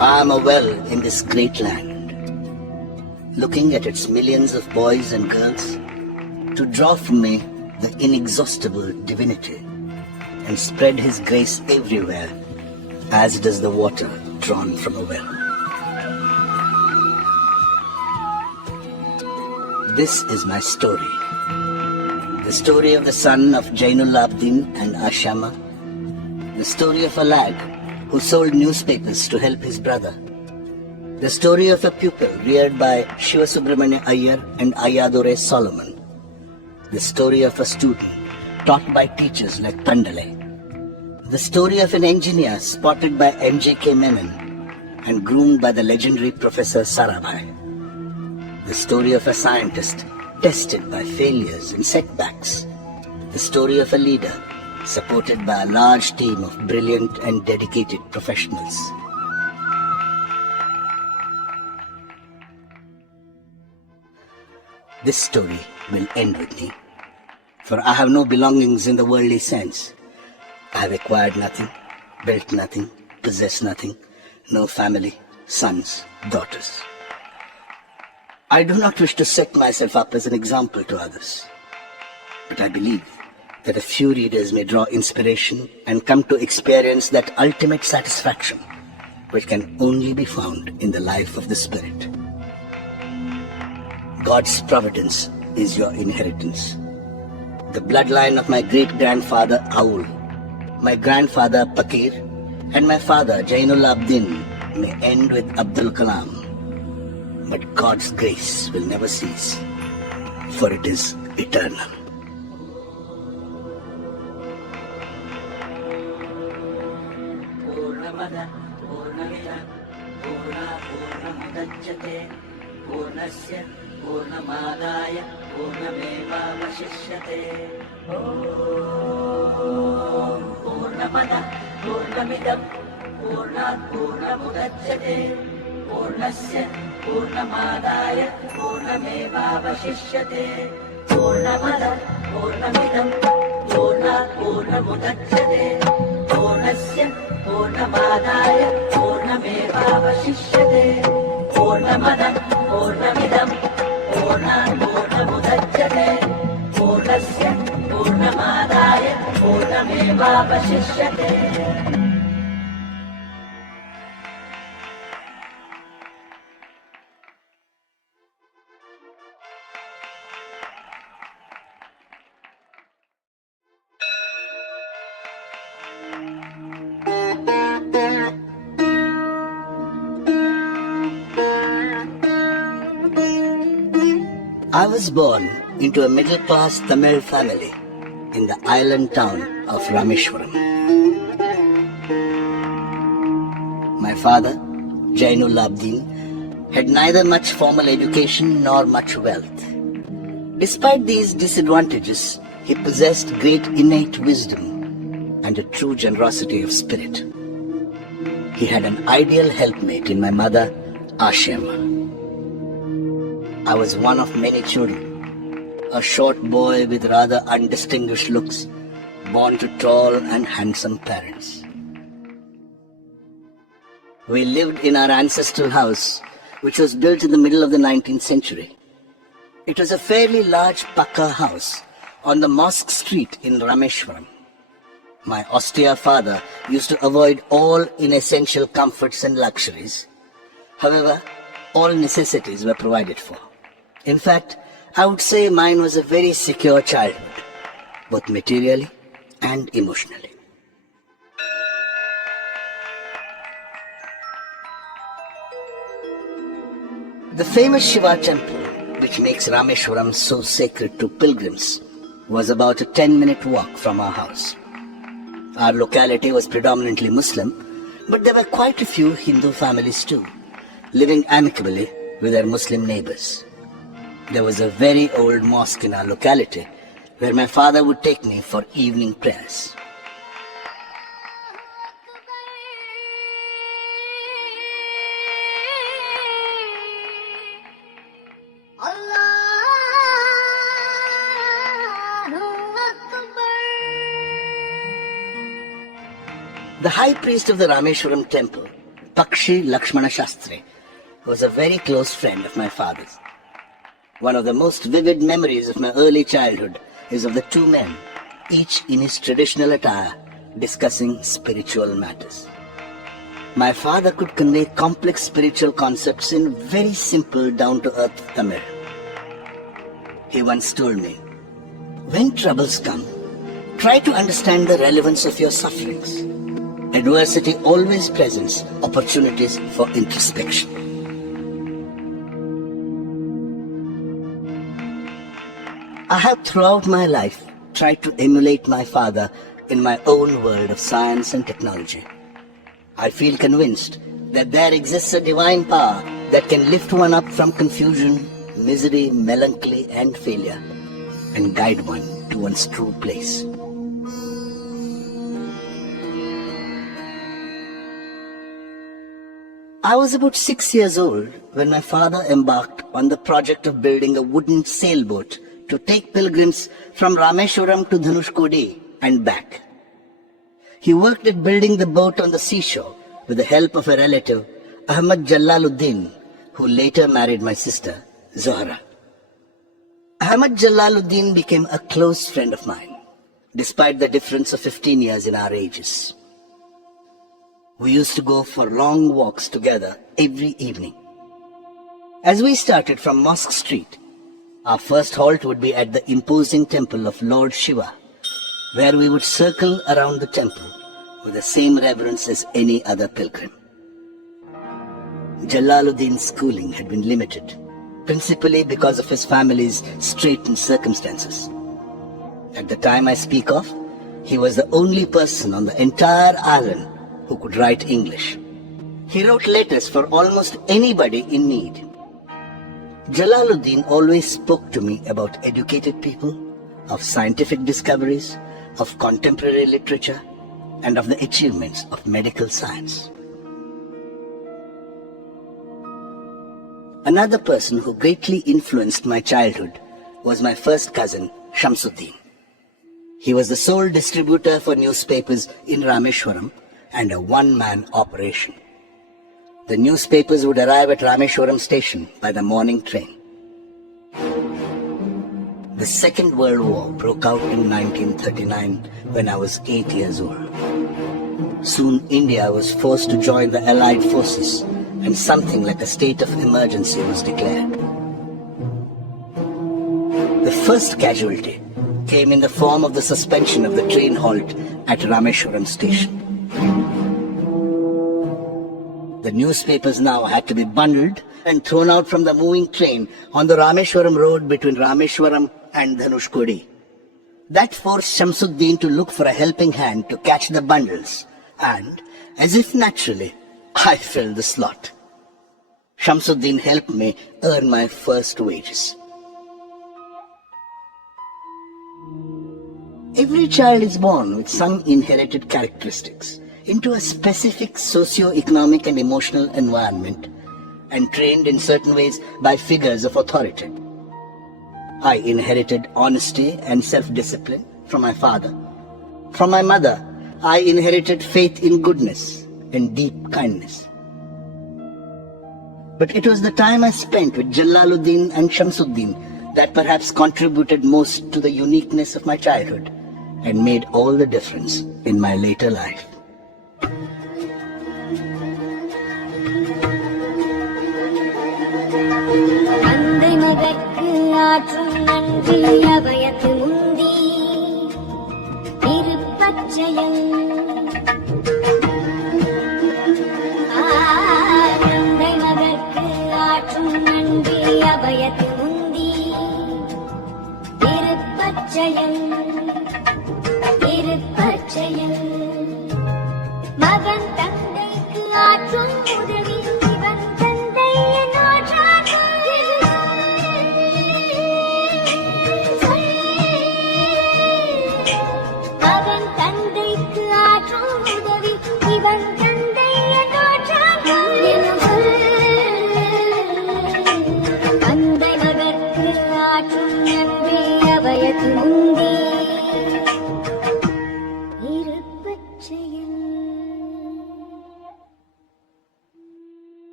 I am a well in this great land, looking at its millions of boys and girls to draw from me the inexhaustible divinity and spread His grace everywhere as does the water drawn from a well. This is my story. The story of the son of Jainul Abdin and Ashama. The story of a lad who sold newspapers to help his brother. The story of a pupil reared by Shiva Subramanya Iyer and Ayadore Solomon. The story of a student taught by teachers like Pandale. The story of an engineer spotted by M.J.K. Menon and groomed by the legendary Professor Sarabhai. The story of a scientist tested by failures and setbacks. The story of a leader supported by a large team of brilliant and dedicated professionals. This story will end with me, for I have no belongings in the worldly sense. I have acquired nothing, built nothing, possessed nothing, no family, sons, daughters. I do not wish to set myself up as an example to others, but I believe that a few readers may draw inspiration and come to experience that ultimate satisfaction which can only be found in the life of the Spirit. God's providence is your inheritance. The bloodline of my great-grandfather Aul, my grandfather Pakir, and my father Jainul Abdin may end with Abdul Kalam. But God's grace will never cease, for it is eternal. Purnamada Purnamida Purnamudachyate Purnasya Purnamadaya Purnamevavashishyate. Purnamada Purnamidam Purnamudachyate Purnasya Purnamadaya Purnamevavashishyate. Purnamada Purnamidam Purnamudachyate Purnasya Purnamadaya Purnamevavashishyate. Purnamada Purnamidam Purnamudachyate Purnasya Purnamadaya Purnamevavashishyate. I was born into a middle-class Tamil family in the island town of Rameshwaram. My father, Jainul Abdin, had neither much formal education nor much wealth. Despite these disadvantages, he possessed great innate wisdom and a true generosity of spirit. He had an ideal helpmate in my mother, Ashama. I was one of many children, a short boy with rather undistinguished looks, born to tall and handsome parents. We lived in our ancestral house, which was built in the middle of the 19th century. It was a fairly large Pakka house on the Mosque Street in Rameshwaram. My austere father used to avoid all inessential comforts and luxuries. However, all necessities were provided for. In fact, I would say mine was a very secure childhood, both materially and emotionally. The famous Shiva temple, which makes Rameshwaram so sacred to pilgrims, was about a 10-minute walk from our house. Our locality was predominantly Muslim, but there were quite a few Hindu families too, living amicably with their Muslim neighbors. There was a very old mosque in our locality where my father would take me for evening prayers. The high priest of the Rameshwaram temple Pakshi Lakshmana Shastri, who was a very close friend of my father's. One of the most vivid memories of my early childhood is of the two men, each in his traditional attire, discussing spiritual matters. My father could convey complex spiritual concepts in very simple, down-to-earth Tamil. He once told me, "When troubles come, try to understand the relevance of your sufferings. Adversity always presents opportunities for introspection." I have throughout my life tried to emulate my father in my own world of science and technology. I feel convinced that there exists a divine power that can lift one up from confusion, misery, melancholy and failure and guide one to one's true place. I was about 6 years old when my father embarked on the project of building a wooden sailboat to take pilgrims from Rameshwaram to Dhanushkodi and back. He worked at building the boat on the seashore with the help of a relative, Ahmad Jalaluddin, who later married my sister, Zohra. Ahmad Jalaluddin became a close friend of mine, despite the difference of 15 years in our ages. We used to go for long walks together every evening. As we started from Mosque Street, our first halt would be at the imposing temple of Lord Shiva, where we would circle around the temple with the same reverence as any other pilgrim. Jalaluddin's schooling had been limited, principally because of his family's straitened circumstances. At the time I speak of, he was the only person on the entire island who could write English. He wrote letters for almost anybody in need. Jalaluddin always spoke to me about educated people, of scientific discoveries, of contemporary literature, and of the achievements of medical science. Another person who greatly influenced my childhood was my first cousin, Shamsuddin. He was the sole distributor for newspapers in Rameshwaram and a one-man operation. The newspapers would arrive at Rameshwaram station by the morning train. The Second World War broke out in 1939 when I was 8 years old. Soon India was forced to join the Allied forces and something like a state of emergency was declared. The first casualty came in the form of the suspension of the train halt at Rameshwaram station. The newspapers now had to be bundled and thrown out from the moving train on the Rameshwaram road between Rameshwaram and Dhanushkodi. That forced Shamsuddin to look for a helping hand to catch the bundles, and, as if naturally, I filled the slot. Shamsuddin helped me earn my first wages. Every child is born with some inherited characteristics into a specific socio-economic and emotional environment and trained in certain ways by figures of authority. I inherited honesty and self-discipline from my father. From my mother, I inherited faith in goodness and deep kindness. But it was the time I spent with Jalaluddin and Shamsuddin that perhaps contributed most to the uniqueness of my childhood and made all the difference in my later life.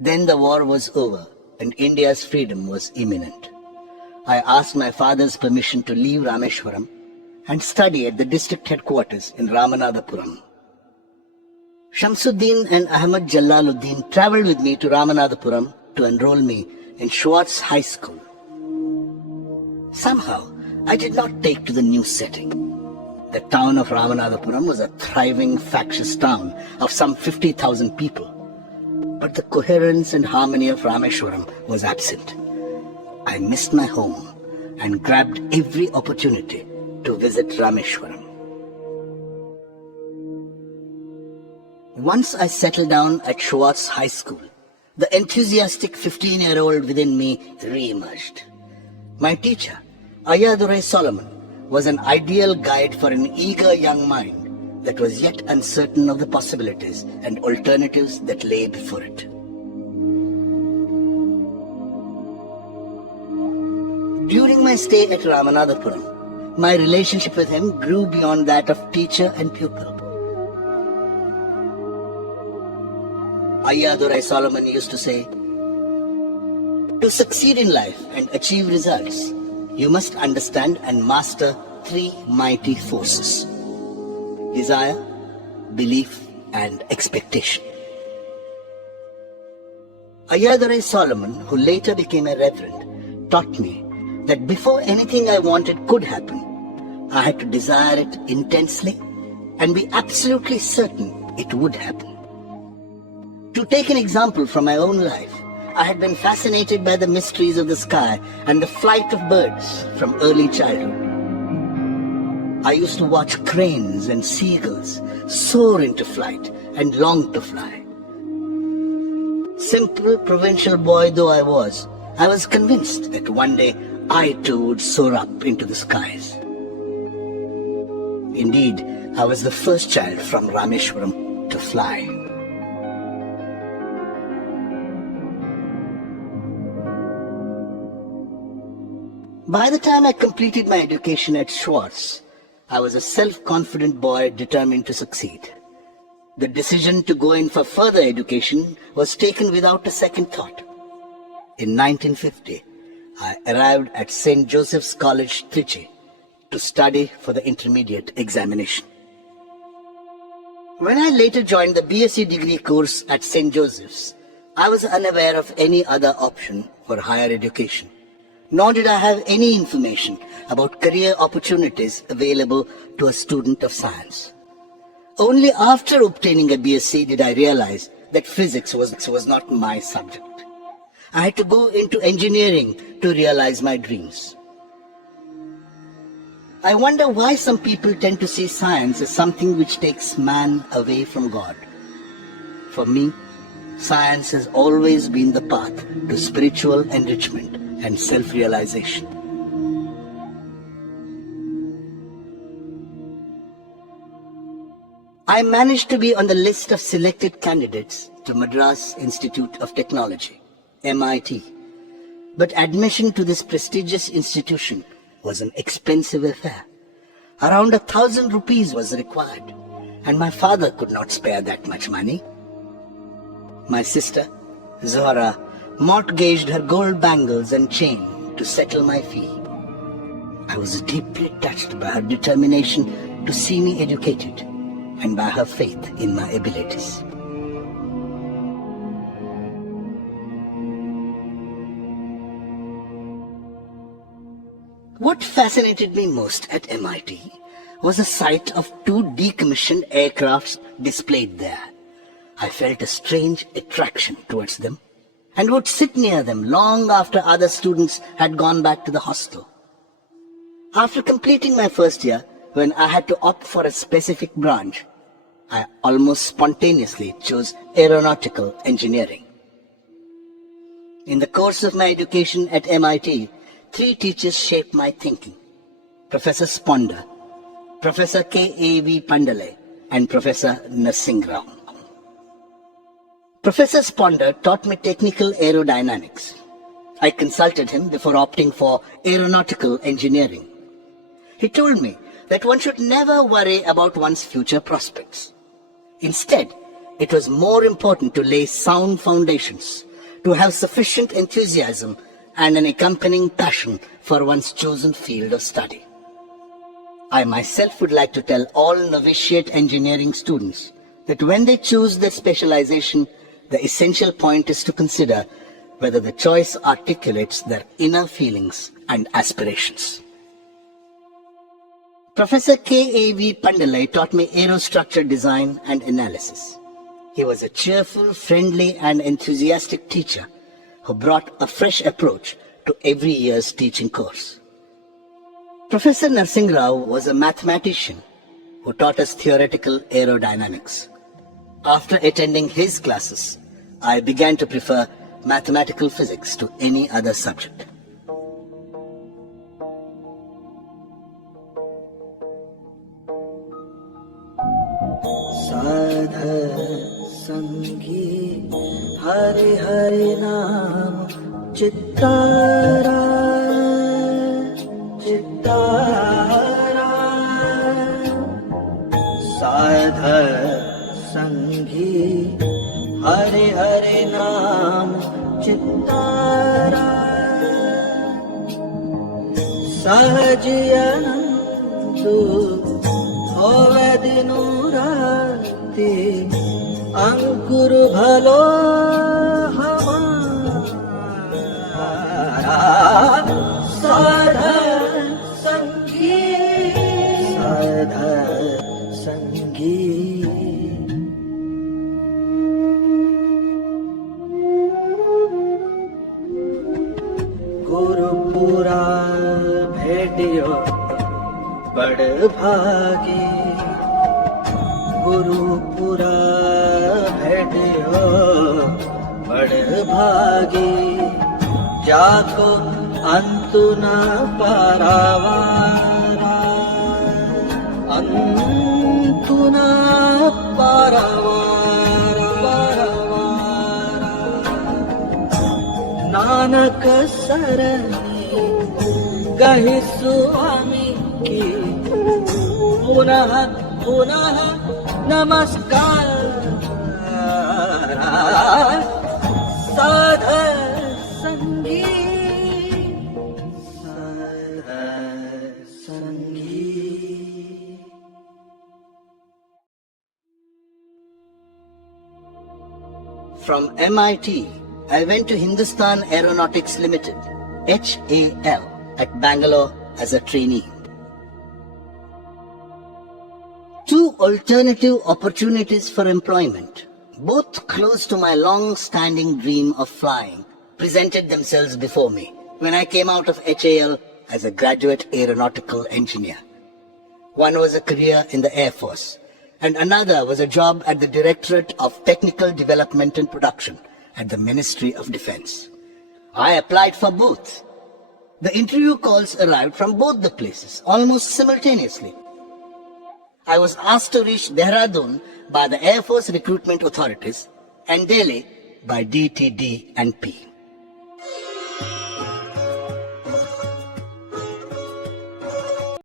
Then the war was over and India's freedom was imminent. I asked my father's permission to leave Rameshwaram and study at the district headquarters in Ramanathapuram. Shamsuddin and Ahmad Jalaluddin traveled with me to Ramanathapuram to enroll me in Schwartz High School. Somehow, I did not take to the new setting. The town of Ramanathapuram was a thriving, factious town of some 50,000 people. But the coherence and harmony of Rameshwaram was absent. I missed my home and grabbed every opportunity to visit Rameshwaram. Once I settled down at Schwartz High School, the enthusiastic 15-year-old within me re-emerged. My teacher, Ayadurai Solomon, was an ideal guide for an eager young mind that was yet uncertain of the possibilities and alternatives that lay before it. During my stay at Ramanathapuram, my relationship with him grew beyond that of teacher and pupil. Ayadurai Solomon used to say, "To succeed in life and achieve results, you must understand and master three mighty forces: desire, belief, and expectation." Ayadurai Solomon, who later became a reverend, taught me that before anything I wanted could happen, I had to desire it intensely and be absolutely certain it would happen. To take an example from my own life, I had been fascinated by the mysteries of the sky and the flight of birds from early childhood. I used to watch cranes and seagulls soar into flight and long to fly. Simple provincial boy though I was convinced that one day I too would soar up into the skies. Indeed, I was the first child from Rameshwaram to fly. By the time I completed my education at Schwartz, I was a self-confident boy determined to succeed. The decision to go in for further education was taken without a second thought. In 1950, I arrived at St. Joseph's College, Trichy, to study for the intermediate examination. When I later joined the BSc degree course at St. Joseph's, I was unaware of any other option for higher education, nor did I have any information about career opportunities available to a student of science. Only after obtaining a BSc did I realize that physics was not my subject. I had to go into engineering to realize my dreams. I wonder why some people tend to see science as something which takes man away from God. For me, science has always been the path to spiritual enrichment and self-realization. I managed to be on the list of selected candidates to Madras Institute of Technology, MIT. But admission to this prestigious institution was an expensive affair. Around 1,000 rupees was required, and my father could not spare that much money. My sister, Zohra, mortgaged her gold bangles and chain to settle my fee. I was deeply touched by her determination to see me educated and by her faith in my abilities. What fascinated me most at MIT was the sight of two decommissioned aircrafts displayed there. I felt a strange attraction towards them and would sit near them long after other students had gone back to the hostel. After completing my first year, when I had to opt for a specific branch, I almost spontaneously chose aeronautical engineering. In the course of my education at MIT, three teachers shaped my thinking: Professor Sponder, Professor K.A.V. Pandale, and Professor Narsingrao. Professor Sponder taught me technical aerodynamics. I consulted him before opting for aeronautical engineering. He told me that one should never worry about one's future prospects. Instead, it was more important to lay sound foundations to have sufficient enthusiasm and an accompanying passion for one's chosen field of study. I myself would like to tell all novitiate engineering students that when they choose their specialization, the essential point is to consider whether the choice articulates their inner feelings and aspirations. Professor K.A.V. Pandalai taught me aerostructure design and analysis. He was a cheerful, friendly, and enthusiastic teacher who brought a fresh approach to every year's teaching course. Professor Narsingh Rao was a mathematician who taught us theoretical aerodynamics. After attending his classes, I began to prefer mathematical physics to any other subject. साधा संगी हरि हरि नाम चित्तारा चित्तारा साधा संगी हरि हरि नाम चित्तारा सहज अनंतु होवे दिनु राति अंकुर भलो हमारा साधा संगी साधा संगी गुरुपुरा भेटियो बड़ भागी गुरुपुरा भेटियो बड़ भागी जाको अंतु न पारावारा अंतु न पारावारा नानक सरनी गहि स्वामी की पुनः पुनः नमस्कार साधा संगी साधा संगी. From MIT, I went to Hindustan Aeronautics Limited, HAL, at Bangalore as a trainee. Two alternative opportunities for employment, both close to my long-standing dream of flying, presented themselves before me when I came out of HAL as a graduate aeronautical engineer. One was a career in the Air Force, and another was a job at the Directorate of Technical Development and Production at the Ministry of Defense. I applied for both. The interview calls arrived from both the places almost simultaneously. I was asked to reach Dehradun by the Air Force recruitment authorities and Delhi by DTD and P.